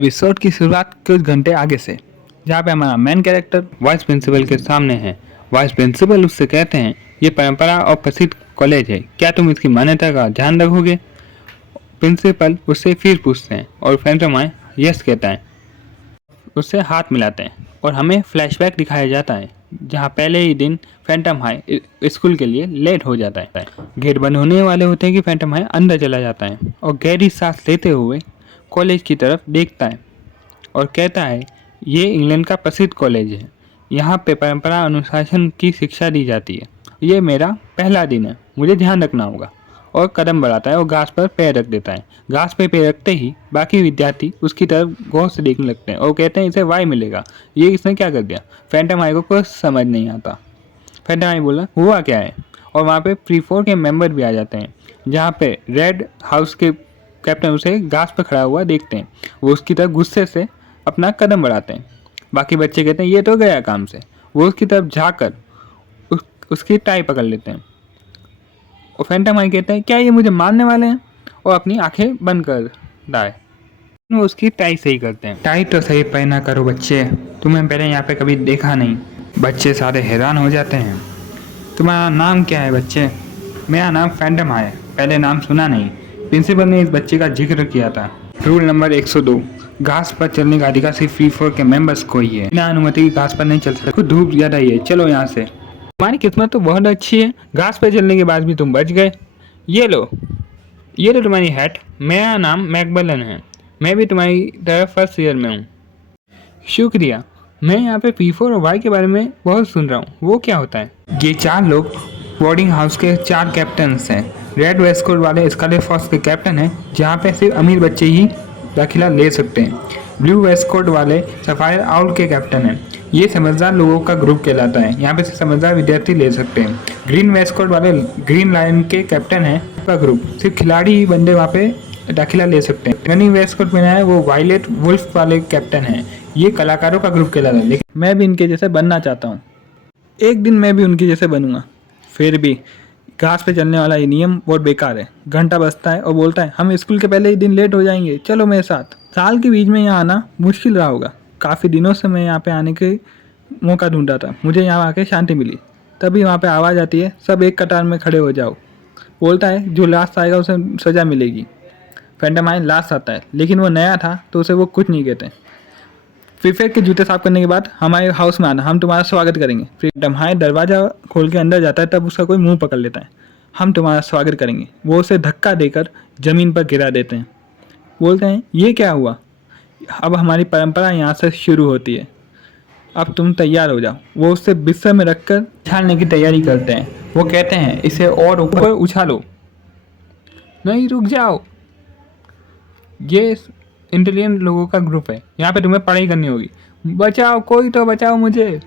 Episode की शुरुआत कुछ घंटे आगे से, जहाँ पे हमारा मेन कैरेक्टर वाइस प्रिंसिपल के सामने है। वाइस प्रिंसिपल उससे कहते हैं, ये परंपरा और प्रसिद्ध कॉलेज है, क्या तुम इसकी मान्यता का ध्यान रखोगे? प्रिंसिपल उससे फिर पूछते हैं और फैंटम आए यस कहता है। उससे हाथ मिलाते हैं और हमें फ्लैशबैक दिखाया जाता है, जहाँ पहले ही दिन फैंटम हाई स्कूल के लिए लेट हो जाता है। गेट बंद होने वाले होते हैं कि फैंटम हाई अंदर चला जाता है और गहरी सांस लेते हुए कॉलेज की तरफ देखता है और कहता है, ये इंग्लैंड का प्रसिद्ध कॉलेज है, यहाँ पे परंपरा अनुशासन की शिक्षा दी जाती है, ये मेरा पहला दिन है, मुझे ध्यान रखना होगा। और कदम बढ़ाता है और घास पर पैर रख देता है। घास पे पैर रखते ही बाकी विद्यार्थी उसकी तरफ गौर से देखने लगते हैं और कहते हैं इसे वाई मिलेगा, ये इसने क्या कर दिया। फैंटम आई को कुछ समझ नहीं आता। फैंटम आई बोला हुआ क्या है, और वहाँ पे प्री फोर के मेंबर भी आ जाते हैं, जहाँ पे रेड हाउस के कैप्टन उसे घास पर खड़ा हुआ देखते हैं। वो उसकी तरफ गुस्से से अपना कदम बढ़ाते हैं। बाकी बच्चे कहते हैं ये तो गया काम से। वो उसकी तरफ झाँककर उसकी टाई पकड़ लेते हैं और फैंटम आई कहते हैं क्या ये मुझे मारने वाले हैं, और अपनी आंखें बंद कर दाए। वो उसकी टाई सही करते हैं। टाई तो सही पहना करो बच्चे, तुम्हें पहले यहाँ पे कभी देखा नहीं। बच्चे सारे हैरान हो जाते हैं। तुम्हारा नाम क्या है बच्चे? मेरा नाम फैंटम है, पहले नाम सुना नहीं। प्रिंसिपल ने इस बच्चे का जिक्र किया था। रूल नंबर 102, घास पर चलने का अधिकार सिर्फ फ्री फोर के मेंबर्स को ही है, बिना अनुमति की घास पर नहीं चल सकते। कुछ धूप ज्यादा ही है, चलो यहाँ से। तुम्हारी किस्मत तो बहुत अच्छी है, घास पर चलने के बाद भी तुम बच गए। ये लो तुम्हारी हैट। मेरा नाम मैकबलन है, मैं भी तुम्हारी तरह फर्स्ट ईयर में हूँ। शुक्रिया, मैं यहाँ पे P4 और वाई के बारे में बहुत सुन रहा हूँ, वो क्या होता है? ये 4 लोग बोर्डिंग हाउस के 4 कैप्टन्स हैं। रेड वेस्टकोट वाले स्कारलेट फॉक्स के कैप्टन हैं, जहाँ पे सिर्फ अमीर बच्चे ही दाखिला ले सकते हैं। ब्लू वेस्टकोट वाले सफायर आउल के कैप्टन हैं, ये समझदार लोगों का ग्रुप कहलाता है, यहाँ पे सिर्फ समझदार विद्यार्थी ले सकते हैं। ग्रीन वेस्टकोट वाले ग्रीन लायन के कैप्टन हैं, का ग्रुप सिर्फ खिलाड़ी ही बंदे वहाँ पे दाखिला ले सकते हैं। रनिंग वेस्टकोट में है वो वायलेट वुल्फ वाले कैप्टन हैं, ये कलाकारों का ग्रुप कहलाता है। लेकिन मैं भी इनके जैसे बनना चाहता हूँ, एक दिन मैं भी उनके जैसे बनूंगा। फिर भी घास पे चलने वाला ये नियम बहुत बेकार है। घंटा बजता है और बोलता है हम स्कूल के पहले ही दिन लेट हो जाएंगे, चलो मेरे साथ। साल के बीच में यहाँ आना मुश्किल रहा होगा। काफ़ी दिनों से मैं यहाँ पे आने के मौका ढूंढा था, मुझे यहाँ आके शांति मिली। तभी वहाँ पे आवाज़ आती है, सब एक कतार में खड़े हो जाओ। बोलता है जो लास्ट आएगा उसे सज़ा मिलेगी। फैंटम आई लास्ट आता है, लेकिन वो नया था तो उसे वो कुछ नहीं कहते। प्रीफेक्ट के जूते साफ करने के बाद हमारे हाउस में आना, हम तुम्हारा स्वागत करेंगे। फैंटम हाई दरवाज़ा खोल के अंदर जाता है, तब उसका कोई मुंह पकड़ लेता है। हम तुम्हारा स्वागत करेंगे। वो उसे धक्का देकर ज़मीन पर गिरा देते हैं। बोलते हैं ये क्या हुआ, अब हमारी परंपरा यहाँ से शुरू होती है, अब तुम तैयार हो जाओ। वो उससे बिस्तर में रखकर उछालने की तैयारी करते हैं। वो कहते हैं इसे और ऊपर उछालो। नहीं रुक जाओ, ये इंटेलिजेंट लोगों का ग्रुप है, यहाँ पे तुम्हें पढ़ाई करनी होगी। बचाओ, कोई तो बचाओ मुझे,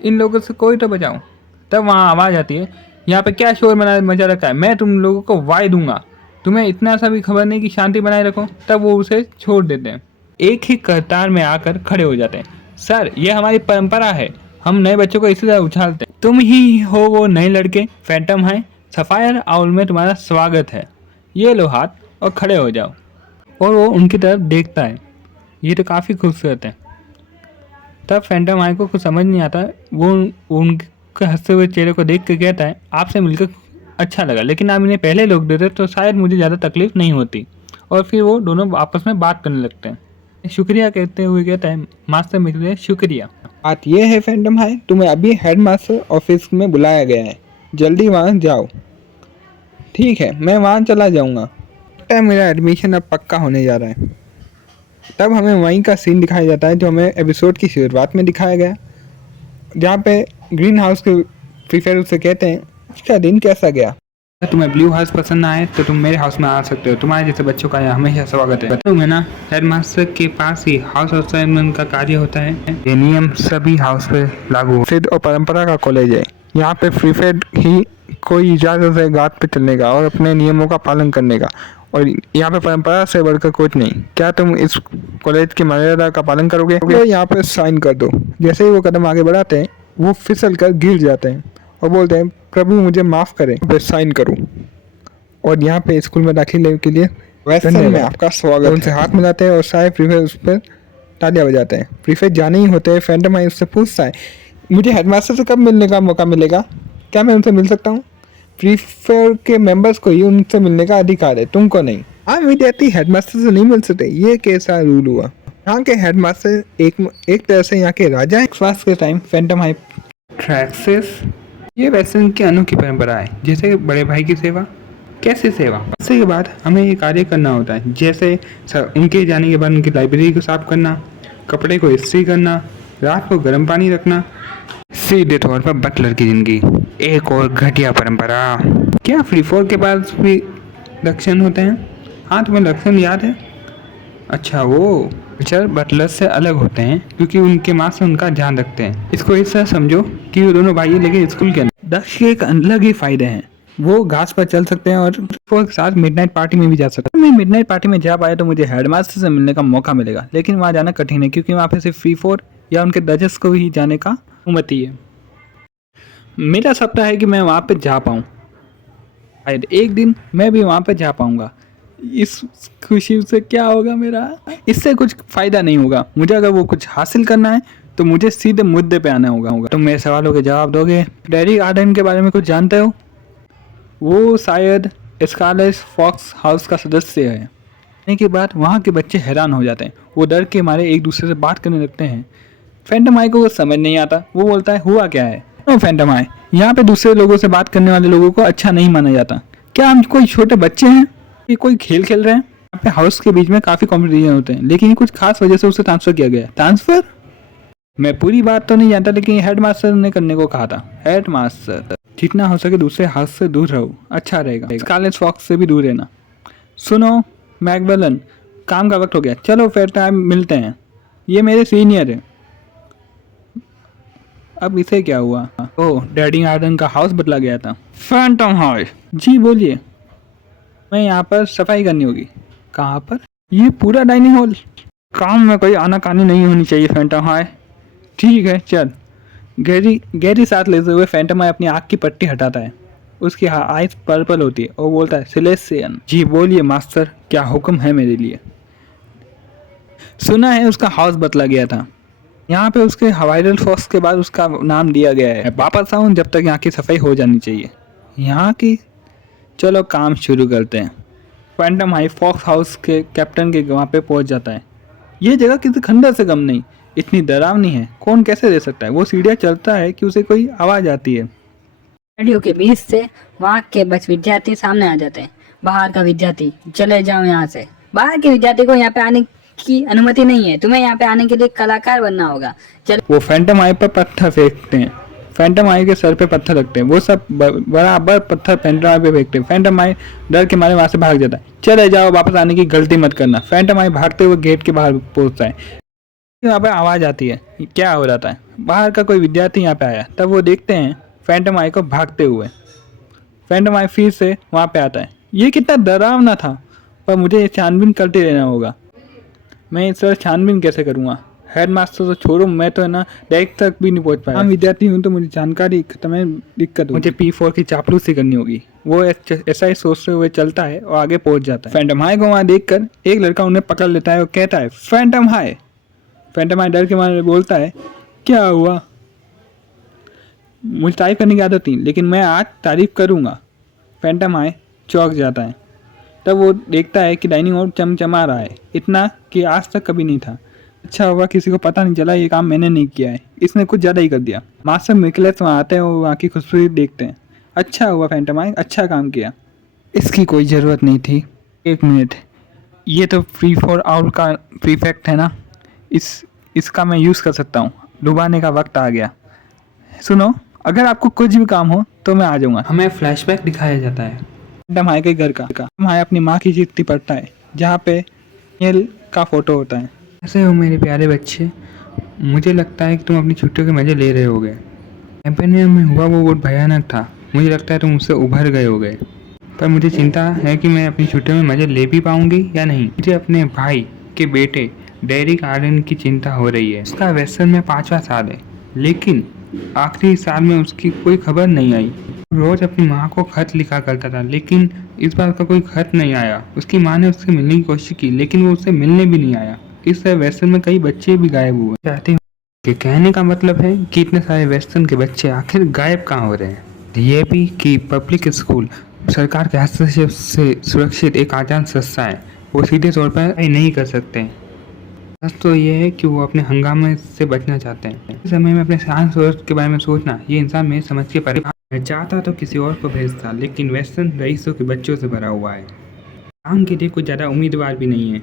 इन लोगों से कोई तो बचाओ। तब वहाँ आवाज़ आती है, यहाँ पे क्या शोर मचा रखा है, मैं तुम लोगों को वाई दूंगा, तुम्हें इतना सा भी खबर नहीं कि शांति बनाए रखो। तब वो उसे छोड़ देते हैं, एक ही कतार में आकर खड़े हो जाते हैं। सर ये हमारी परंपरा है, हम नए बच्चों को इसी तरह उछालते हैं। तुम ही हो वो नए लड़के, फैंटम है, सफायर आउल में तुम्हारा स्वागत है, ये लो हाथ और खड़े हो जाओ। और वो उनकी तरफ देखता है, ये तो काफ़ी खूबसूरत है। तब फैंटम आई को कुछ समझ नहीं आता, वो उनके हंसते हुए चेहरे को देख के कहता है आपसे मिलकर अच्छा लगा, लेकिन आप इन्हें पहले लोग देते तो शायद मुझे ज़्यादा तकलीफ नहीं होती। और फिर वो दोनों आपस में बात करने लगते हैं। शुक्रिया कहते हुए कहता है मास्टर मिलकर शुक्रिया। बात यह है फैंटम हाई, तुम्हें अभी हेडमास्टर ऑफिस में बुलाया गया है, जल्दी वहाँ जाओ। ठीक है, मैं वहाँ चला जाऊँगा। मेरा एडमिशन अब पक्का होने जा रहा है। तब हमें वहीं का सीन दिखाया जाता है जो हमें एपिसोड की शुरुआत में दिखाया गया, जहाँ पे ग्रीन हाउस के प्रीफेयर उससे कहते हैं उसका दिन कैसा गया। तुम्हें ब्लू हाउस पसंद आए तो तुम मेरे हाउस में आ सकते हो, तुम्हारे जैसे बच्चों का यहाँ हमेशा स्वागत है। तुम्हें ना हेडमास्टर के पास ही हाउस असाइनमेंट का कार्य होता है, ये नियम सभी हाउस पे लागू। सिद्ध और परंपरा का कॉलेज है, यहाँ पे प्रीफेयर ही कोई इजाज़त है घाट पे चलने का और अपने नियमों का पालन करने का, और यहाँ पे परंपरा से बढ़कर कुछ नहीं। क्या तुम इस कॉलेज की मर्यादा का पालन करोगे? तो यहाँ पे साइन कर दो। जैसे ही वो कदम आगे बढ़ाते हैं वो फिसल कर गिर जाते हैं और बोलते हैं प्रभु मुझे माफ़ करें, पे साइन करूँ। और यहाँ पे स्कूल में दाखिले के लिए वेस्टर्न में आपका स्वागत है। उनसे हाथ मिलाते हैं और सारे प्रीफेक्ट उस पर तालियां बजाते हैं। प्रीफेक्ट जाने ही होते हैं, फैंटम आई उससे पूछता है मुझे हेडमास्टर से कब मिलने का मौका मिलेगा, क्या मैं उनसे मिल सकता हूँ? प्रीफेक्ट के मेंबर्स को ही उनसे मिलने का अधिकार है, तुमको नहीं। हाँ विद्यार्थी हेडमास्टर से नहीं मिल सकते, ये कैसा रूल हुआ? यहाँ के हेडमास्टर एक तरह से यहाँ के राजा हैं। क्लास के टाइम फैंटम हाइप ट्रैक्सेस, ये वेस्टर्न की अनोखी परंपरा है, जैसे बड़े भाई की सेवा। कैसे सेवा? इससे के बाद हमें ये कार्य करना होता है, जैसे उनके जाने के बाद उनकी लाइब्रेरी को साफ करना, कपड़े को इस्त्री करना, रात को गर्म पानी रखना। सीधे तौर पर बटलर की जिंदगी, एक और घटिया परंपरा। क्या फ्री फोर के पास भी लक्षण होते हैं? हाँ, तुम्हें लक्षण याद है? अच्छा, वो टीचर बटलर से अलग होते हैं क्योंकि उनके माँ से उनका ध्यान रखते हैं। इसको इस तरह समझो कि वो दोनों भाई लेकिन स्कूल के अंदर। दक्ष के एक अलग ही फायदे हैं, वो घास पर चल सकते हैं और वो साथ मिडनाइट पार्टी में भी जा सकते हैं। मैं मिडनाइट पार्टी में जा पाया तो मुझे हेडमास्टर से मिलने का मौका मिलेगा, लेकिन वहाँ जाना कठिन है क्योंकि वहाँ पे सिर्फ फ्री फोर या उनके दजस को ही जाने का अनुमति है। मेरा सपना है कि मैं वहाँ पे जा पाऊँ, शायद एक दिन मैं भी वहाँ पे जा पाऊँगा। इस खुशी से क्या होगा मेरा? इससे कुछ फायदा नहीं होगा। मुझे अगर वो कुछ हासिल करना है तो मुझे सीधे मुद्दे पे आना होगा। तुम मेरे सवालों के जवाब दोगे। डेरिक आर्डन के बारे में कुछ जानते हो? वो शायद स्कारलेट फॉक्स हाउस का सदस्य है। कहने के बाद वहाँ के बच्चे हैरान हो जाते हैं, वो डर के मारे एक दूसरे से बात करने लगते हैं। फैंटम आई को समझ नहीं आता, वो बोलता है हुआ क्या है? फैंटम आई, यहाँ पे दूसरे लोगों से बात करने वाले लोगों को अच्छा नहीं माना जाता। क्या हम कोई छोटे बच्चे हैं? ये कोई खेल खेल रहे हैं? यहाँ पे हाउस के बीच में काफी कॉम्पिटिशन होते हैं, लेकिन कुछ खास वजह से उसे ट्रांसफर किया गया। ट्रांसफर? मैं पूरी बात तो नहीं जानता, लेकिन हेडमास्टर ने करने को कहा था। हेडमास्टर, जितना हो सके दूसरे हाउस से दूर रहो, अच्छा रहेगा। स्कारलेट फॉक्स से भी दूर रहना। सुनो मैकवेलन, काम का वक्त हो गया, चलो फिर टाइम मिलते हैं। ये मेरे सीनियर है। अब इसे क्या हुआ? ओह, डेरिक आर्डन का हाउस बदला गया था। फैंटम हाई, जी बोलिए। मैं यहाँ पर सफाई करनी होगी। कहाँ पर? ये पूरा डाइनिंग हॉल। काम में कोई आनाकानी नहीं होनी चाहिए फैंटम हाई। ठीक है चल। गैरी साथ लेते हुए फैंटम हाई अपनी आँख की पट्टी हटाता है। उसकी आइज पर्पल होती है और बोलता है सेलेस्टियन। जी बोलिए मास्टर, क्या हुक्म है मेरे लिए? सुना है उसका हाउस बदला गया था। यहाँ पे उसके वायरल फॉक्स के बाद उसका नाम दिया गया है। वापस आऊँ जब तक यहाँ की सफाई हो जानी चाहिए। यहाँ की, चलो काम शुरू करते हैं। फैंटम हाई फॉक्स हाउस के कैप्टन के वहाँ पे पहुँच जाता है। ये जगह किसी खंडर से कम नहीं, इतनी डरावनी है, कौन कैसे रह सकता है? वो सीढ़ियाँ चलता है कि उसे कोई आवाज़ आती है। रेडियो के बीच से वहाँ के बच विद्यार्थी सामने आ जाते हैं। बाहर का विद्यार्थी, चले जाओ यहाँ से। बाहर के विद्यार्थी को यहाँ पे आने की अनुमति नहीं है, तुम्हें यहाँ पे आने के लिए कलाकार बनना होगा। चल। वो फैंटम आई पर पत्थर फेंकते हैं, फैंटम आई के सर पे पत्थर रखते हैं। वो सब बराबर पत्थर फैंटम आई पे फेंकते हैं। फैंटम आई डर के मारे वहाँ से भाग जाता है। चले जाओ, वापस आने की गलती मत करना। फैंटम आई भागते हुए गेट के बाहर पहुँचता है। यहाँ पे आवाज़ आती है, क्या हो रहा था? बाहर का कोई विद्यार्थी यहाँ पे आया, तब वो देखते हैं फैंटम आई को भागते हुए। फैंटम आई फिर से वहाँ पे आता है। ये कितना डरावना था, पर मुझे छानबीन करते रहना होगा। मैं इस तरह छानबीन कैसे करूँगा? हेडमास्टर तो छोड़ो, मैं तो है ना डायरेक्ट तक भी नहीं पहुँच पाया। हम विद्यार्थी हूँ तो मुझे जानकारी खत्म है, दिक्कत मुझे P4 की चापलूसी करनी होगी। वो ऐसा ही सोचते हुए चलता है और आगे पहुँच जाता है। फैंटम हाई को वहाँ देखकर एक लड़का उन्हें पकड़ लेता है और कहता है फैंटम हाई। फैंटम हाई डर के मारे बोलता है क्या हुआ? मुझे तारीफ करने की आदत थी, लेकिन मैं आज तारीफ करूँगा। फैंटम हाई चौंक जाता है। तब वो देखता है कि डाइनिंग हॉल चमचमा रहा है, इतना कि आज तक कभी नहीं था। अच्छा हुआ किसी को पता नहीं चला ये काम मैंने नहीं किया है, इसने कुछ ज़्यादा ही कर दिया। मास्टर मिकलेस वहाँ आते हैं और वहाँ की खूबसूरती देखते हैं। अच्छा हुआ फैंटम हाई, अच्छा काम किया, इसकी कोई ज़रूरत नहीं थी। एक मिनट, ये तो फ्री फॉर आउट का प्रीफेक्ट है ना, इसका मैं यूज़ कर सकता हूँ। डुबाने का वक्त आ गया। सुनो, अगर आपको कुछ भी काम हो तो मैं आ जाऊँगा। हमें फ्लैशबैक दिखाया जाता है फैंटम हाई के घर का। फैंटम हाई अपनी माँ की चिट्ठी पढ़ता है जहाँ पे नील का फोटो होता है। कैसे हो मेरे प्यारे बच्चे? मुझे लगता है कि तुम अपनी छुट्टियों के मज़े ले रहे होगे। कैंपेनियन में हुआ वो बहुत भयानक था। मुझे लगता है तुम उससे उभर गए होगे, पर मुझे चिंता है कि मैं अपनी छुट्टियों में मज़े ले भी पाऊंगी या नहीं। मुझे अपने भाई के बेटे डेरिक आर्डन की चिंता हो रही है। उसका वेस्टर्न में 5वां साल है, लेकिन आखिरी साल में उसकी कोई खबर नहीं आई। रोज अपनी माँ को खत लिखा करता था, लेकिन इस बार का कोई खत नहीं आया। उसकी माँ ने उससे मिलने की कोशिश की, लेकिन वो उससे मिलने भी नहीं आया। इस तरह वेस्टर्न में कई बच्चे भी गायब हुए। चाहते कि कहने का मतलब है कि इतने सारे वेस्टर्न के बच्चे आखिर गायब कहाँ हो रहे हैं। ये भी कि पब्लिक स्कूल सरकार के हस्तक्षेप से सुरक्षित एक आजाद संस्था है, वो सीधे तौर पर नहीं कर सकते। बस तो ये है कि वो अपने हंगामे से बचना चाहते हैं। इस समय में अपने शांत सोच के बारे में सोचना, ये इंसान मेरी समझ के परे। मैं चाहता तो किसी और को भेजता, लेकिन वेस्टर्न रईसों के बच्चों से भरा हुआ है। काम के लिए कुछ ज़्यादा उम्मीदवार भी नहीं है,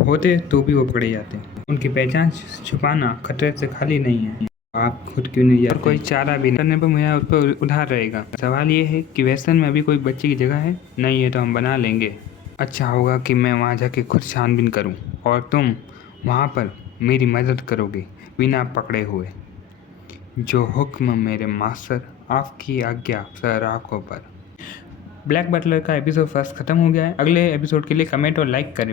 होते तो भी वो पकड़े जाते। उनकी पहचान छुपाना खतरे से खाली नहीं है। आप खुद क्यों नहीं जाते? और कोई चारा भी नहीं करने पर मेरा उस पर उधार रहेगा। सवाल ये है कि वेस्टर्न में अभी कोई बच्चे की जगह है? नहीं है तो हम बना लेंगे। अच्छा होगा कि मैं वहाँ जाके खुद छानबीन करूँ और तुम वहाँ पर मेरी मदद करोगे बिना पकड़े हुए। जो हुक्म मेरे मास्टर, आपकी आज्ञा सर आंखों पर। ब्लैक बटलर का एपिसोड फर्स्ट खत्म हो गया है। अगले एपिसोड के लिए कमेंट और लाइक करें।